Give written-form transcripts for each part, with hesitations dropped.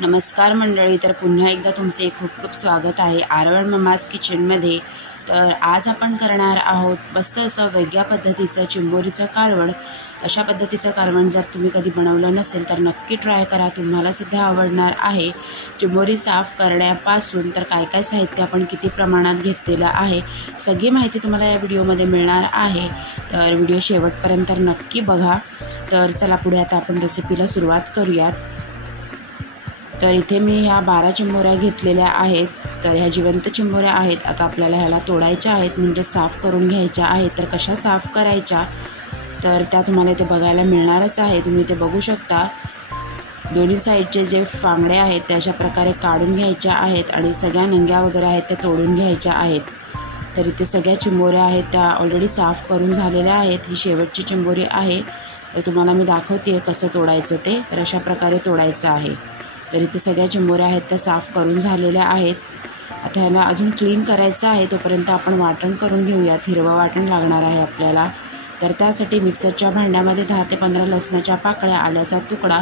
नमस्कार मंडळी, तर पुन्हा एकदा तुमचे खूप खूप स्वागत आहे आरवण मम्माज किचनमध्ये। तर आज आपण करणार आहोत मस्त असं वेगळ्या पद्धतीचं चिंबोरीचं कालवण। अशा पद्धतीचं कालवण जर तुम्ही कधी बनवलं नसेल तर नक्की ट्राय करा, तुम्हाला सुद्धा आवडणार आहे। चिंबोरी साफ करण्यापासून तर काय काय साहित्य आपण किती प्रमाणात घेतलेलं आहे सगळी माहिती तुम्हाला या व्हिडिओमध्ये मिळणार आहे। तर व्हिडिओ शेवटपर्यंत नक्की बघा। तर चला पुढे आता आपण रेसिपीला सुरुवात करूयात। तर इथे मी ह्या 12 चिंबोऱ्या घेतलेल्या आहेत। तर ह्या जिवंत चिंबोऱ्या आहेत। आता आपल्याला ह्याला तोडायच्या आहेत, म्हणजे साफ करून घ्यायच्या आहेत। तर कशा साफ करायच्या तर त्या तुम्हाला इथे बघायला मिळणारच आहे। तुम्ही इथे बघू शकता दोन्ही साईडचे जे फांगडे आहेत त्या अशा प्रकारे काढून घ्यायच्या आहेत आणि सगळ्या नंग्या वगैरे आहेत त्या तोडून घ्यायच्या आहेत। तर इथे सगळ्या चिंबोऱ्या आहेत त्या ऑलरेडी साफ करून झालेल्या आहेत। ही शेवटची चिंबोरी आहे। तर तुम्हाला मी दाखवते कसं तोडायचं ते। तर अशा प्रकारे तोडायचं आहे। तर इथे सगळ्या चिंबोऱ्या आहेत त्या साफ करून झालेल्या आहेत। आता ह्याला अजून क्लीन करायचं आहे, तोपर्यंत आपण वाटण करून घेऊयात। हिरवं वाटण लागणार आहे आपल्याला। तर त्यासाठी मिक्सरच्या भांड्यामध्ये 10 ते 15 लसणाच्या पाकळ्या, आल्याचा तुकडा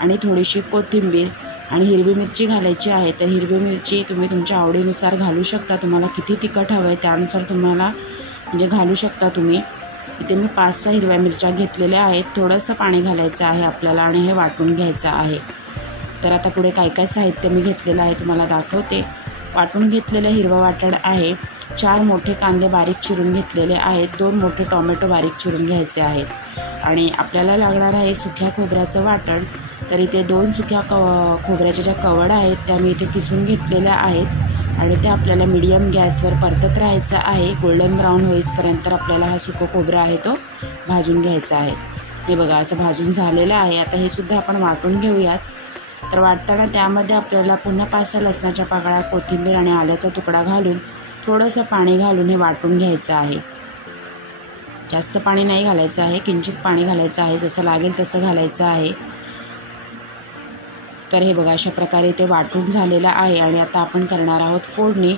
आणि थोडीशी कोथिंबीर आणि हिरवी मिरची घालायची आहे। तर हिरवी मिरची तुम्ही तुमच्या आवडीनुसार घालू शकता, तुम्हाला किती तिखट हवं आहे त्यानुसार तुम्हाला म्हणजे घालू शकता तुम्ही। इथे मी 5-6 हिरव्या मिरच्या घेतलेल्या आहेत। थोडंसं पाणी घालायचं आहे आपल्याला आणि हे वाटून घ्यायचं आहे। तर आता पुढे काय काय साहित्य मी घेतलेलं आहे तुम्हाला दाखवते। वाटून घेतलेलं हिरवं वाटण आहे। 4 मोठे कांदे बारीक चिरून घेतलेले आहेत। 2 मोठे टोमॅटो बारीक चिरून घ्यायचे आहेत आणि आपल्याला लागणार आहे सुक्या खोबऱ्याचं वाटण। तर इथे 2 सुक्या खोबऱ्याच्या ज्या कवड आहेत त्या मी इथे किसून घेतलेल्या आहेत आणि ते आपल्याला मीडियम गॅसवर परतत राहायचं आहे। गोल्डन ब्राऊन होईपर्यंत आपल्याला हा सुकं खोबरा आहे तो भाजून घ्यायचा आहे। हे बघा असं भाजून झालेलं आहे। आता हे सुद्धा आपण वाटून घेऊयात। तर वाटताना त्यामध्ये आपल्याला पुन्हा 5-6 लसणाच्या पाकळ्या, कोथिंबीर आणि आल्याचा तुकडा घालून थोडंसं पाणी घालून हे वाटून घ्यायचं आहे। जास्त पाणी नाही घालायचं आहे, किंचित पाणी घालायचं आहे, जसं लागेल तसं घालायचं आहे। तर हे बघा अशा प्रकारे ते वाटून झालेलं आहे आणि आता आपण करणार आहोत फोडणी।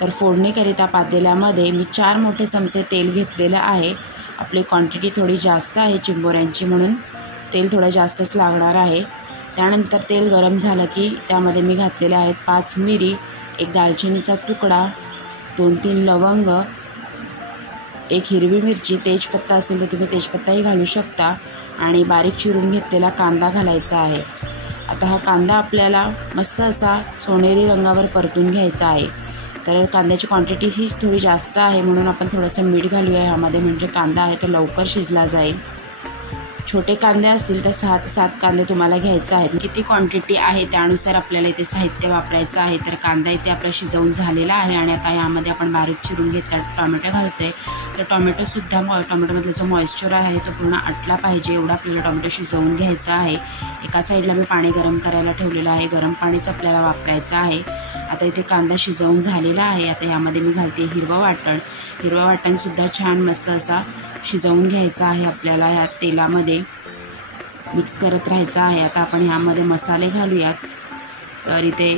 तर फोडणीकरिता पातेल्यामध्ये मी 4 मोठे चमचे तेल घेतलेलं आहे। आपली क्वांटिटी थोडी जास्त आहे चिंबोऱ्यांची, म्हणून तेल थोडं जास्तच लागणार आहे। त्यानंतर तेल गरम झालं की त्यामध्ये मी घातलेले आहेत 5 मिरी, 1 दालचिनीचा तुकडा, 2-3 लवंग, 1 हिरवी मिरची, तेजपत्ता असेल तर तुम्ही तेजपत्ताही घालू शकता आणि बारीक चिरून घेतलेला कांदा घालायचा आहे। आता हा कांदा आपल्याला मस्त असा सोनेरी रंगावर परतून घ्यायचा आहे। तर कांद्याची क्वांटिटी ही थोडी जास्त आहे, म्हणून आपण थोडंसं मीठ घालूया ह्यामध्ये, म्हणजे कांदा आहे तो लवकर शिजला जाईल। छोटे कांदे असतील तर 6 ते 7 कांदे तुम्हाला घ्यायचे आहेत। किती क्वांटिटी आहे त्यानुसार आपल्याला इथे साहित्य वापरायचं आहे। तर कांदा इथे आपला शिजवून झालेला आहे आणि आता यामध्ये आपण बारीक चिरून घेतला टोमॅटो घालतोय। तर टोमॅटोसुद्धा टोमॅटोमधला जो मॉइश्चर आहे तो पूर्ण आटला पाहिजे एवढा आपल्याला टोमॅटो शिजवून घ्यायचा आहे। एका साईडला मी पाणी गरम करायला ठेवलेलं आहे, गरम पाणीच आपल्याला वापरायचं आहे। आता इथे कांदा शिजवून झालेला आहे। आता यामध्ये मी घालते हिरवं वाटण। हिरवं वाटणसुद्धा छान मस्त असा शिजवून घ्यायचा आहे आपल्याला। या तेलामध्ये मिक्स करत राहायचं आहे। आता आपण ह्यामध्ये मसाले घालूयात। तर इथे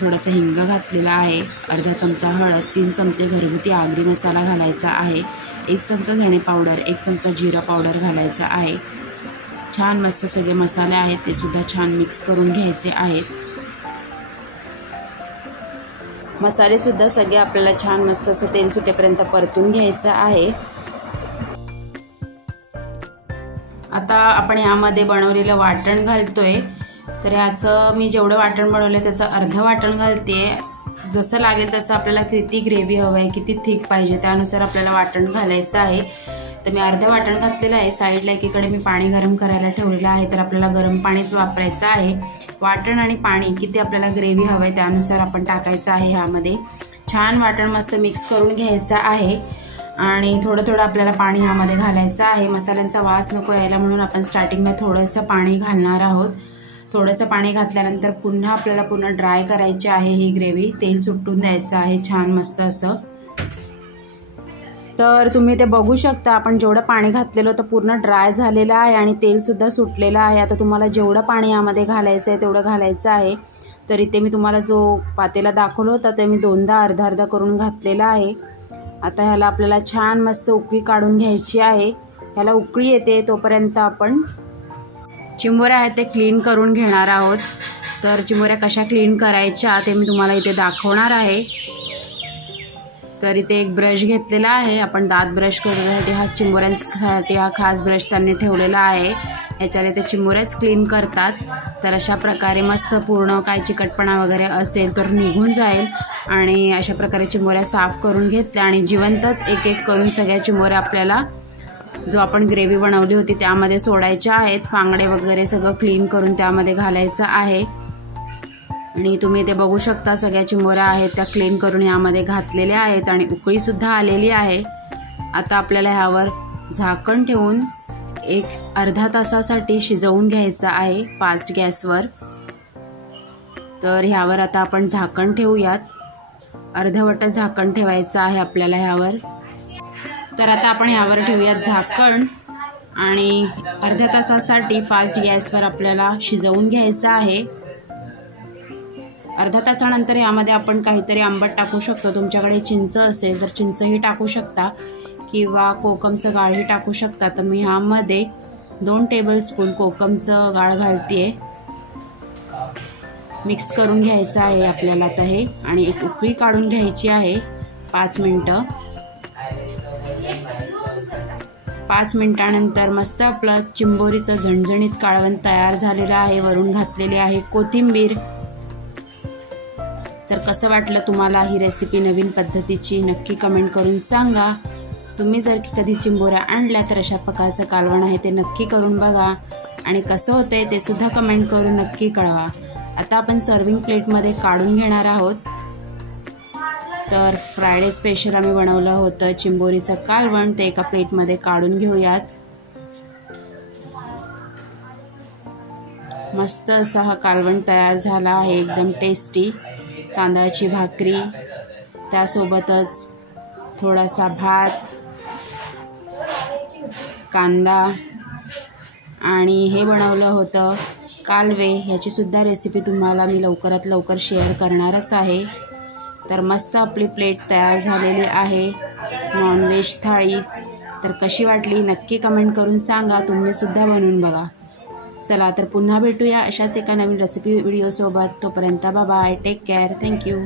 थोडंसं हिंग घातलेला आहे, अर्धा चमचा हळद, 3 चमचे घरगुती आगरी मसाला घालायचा आहे, 1 चमचा धणे पावडर, 1 चमचा जिरा पावडर घालायचा आहे। छान मस्त सगळे मसाले आहेत ते सुद्धा छान मिक्स करून घ्यायचे आहेत। मसाले सुद्धा सगळे आपल्याला छान मस्त असं तेल सुटेपर्यंत परतून घ्यायचं आहे। आता आपण यामध्ये बनवलेलं वाटण घालतोय। तर ह्याचं मी जेवढं वाटण बनवलं त्याचं अर्धं वाटण घालते। जसं लागेल तसं आपल्याला किती ग्रेव्ही हवं आहे, किती थिक पाहिजे त्यानुसार आपल्याला वाटण घालायचं आहे। तर मी अर्धं वाटण घातलेलं आहे। साईडला एकीकडे मी पाणी गरम करायला ठेवलेलं आहे। तर आपल्याला गरम पाणीच वापरायचं आहे। वाटण आणि पाणी किती आपल्याला ग्रेव्ही हवं आहे त्यानुसार आपण टाकायचं आहे ह्यामध्ये। छान वाटण मस्त मिक्स करून घ्यायचं आहे आणि थोडं थोडं आपल्याला पाणी ह्यामध्ये घालायचं आहे। मसाल्यांचा वास नको यायला म्हणून आपण स्टार्टिंगला थोडंसं पाणी घालणार आहोत। थोडंसं पाणी घातल्यानंतर पुन्हा आपल्याला पूर्ण ड्राय करायची आहे ही ग्रेव्ही, तेल सुटून द्यायचं आहे छान मस्त असं। तर तुम्ही ते बघू शकता आपण जेवढं पाणी घातलेलं होतं पूर्ण ड्राय झालेलं आहे आणि तेलसुद्धा सुटलेलं आहे। आता तुम्हाला जेवढं पाणी यामध्ये घालायचं आहे तेवढं घालायचं आहे। तर इथे मी तुम्हाला जो पातेला दाखवलं होतं ते मी 2दा अर्धा अर्धा करून घातलेला आहे। आता ह्याला आपल्याला छान मस्त उकळी काढून घ्यायची आहे। ह्याला उकळी येते तोपर्यंत आपण चिंबोऱ्या आहेत ते क्लीन करून घेणार आहोत। तर चिंबोऱ्या कशा क्लीन करायच्या ते मी तुम्हाला इथे दाखवणार आहे। तर इथे एक ब्रश घेतलेला आहे, आपण दात ब्रश करण्यासाठी हा चिंबोऱ्यांसाठी हा खास ब्रश त्यांनी ठेवलेला आहे, याच्याने ते चिंबोऱ्याच क्लीन करतात। तर अशा प्रकारे मस्त पूर्ण काय चिकटपणा वगैरे असेल तर निघून जाईल आणि अशा प्रकारे चिंबोऱ्या साफ करून घेतल्या आणि जिवंतच एक एक करून सगळ्या चिंबोऱ्या आपल्याला जो आपण ग्रेव्ही बनवली होती त्यामध्ये सोडायच्या आहेत। फांगडे वगैरे सगळं क्लीन करून त्यामध्ये घालायचं आहे आणि तुम्ही ते बघू शकता सगळ्या चिंबोऱ्या आहेत त्या क्लीन करून यामध्ये घातलेल्या आहेत आणि उकळी सुद्धा आलेली आहे। आता आपल्याला ह्यावर झाकण ठेवून एक अर्धा तासासाठी शिजवून घ्यायचं आहे फास्ट गॅसवर। तर ह्यावर आता आपण झाकण ठेवूयात, अर्धवट झाकण ठेवायचं आहे आपल्याला ह्यावर। तर आता आपण ह्यावर ठेवूयात झाकण आणि अर्ध्या तासासाठी फास्ट गॅसवर आपल्याला शिजवून घ्यायचं आहे। अर्धा तासानंतर यामध्ये आपण काहीतरी आंबट टाकू शकतो, तुमच्याकडे चिंच असेल तर चिंचही टाकू शकता किंवा कोकमचं गाळही टाकू शकता। तर मी ह्यामध्ये 2 टेबलस्पून कोकमचं गाळ घालतेय, मिक्स करून घ्यायचं आहे आपल्याला आता हे आणि एक उकळी काढून घ्यायची आहे 5 मिनिटं। 5 मिनिटानंतर मस्त आपलं चिंबोरीचं झणझणीत कालवण तयार झालेलं आहे। वरून घातलेली आहे कोथिंबीर। तर कसं वाटलं तुम्हाला ही रेसिपी नवीन पद्धतीची नक्की कमेंट करून सांगा। तुम्ही जर कधी चिंबोऱ्या आणल्या तर अशा प्रकारचं कालवण आहे ते नक्की करून बघा आणि कसं होतंय ते सुद्धा कमेंट करून नक्की कळवा। आता आपण सर्विंग प्लेटमध्ये काढून घेणार आहोत। तर फ्रायडे स्पेशल आम्ही बनवलं होतं चिंबोरीचं कालवण, ते एका प्लेटमध्ये काढून घेऊयात। मस्त असा हा कालवण तयार झाला आहे, एकदम टेस्टी। तांदळाची भाकरी, त्यासोबतच थोडासा भात, कांदा आणि हे बनवलं होतं कालवे। ह्याची सुद्धा रेसिपी तुम्हाला मी लवकरात लवकर शेअर करणारच आहे। तर मस्त आपली प्लेट तयार झालेली आहे नॉनव्हेज थाळी। तर कशी वाटली नक्की कमेंट करून सांगा, तुम्ही सुद्धा बनवून बघा। चला तर पुन्हा भेटूया अशाच एका नवीन रेसिपी व्हिडिओसोबत। तोपर्यंत bye bye, take care, thank you.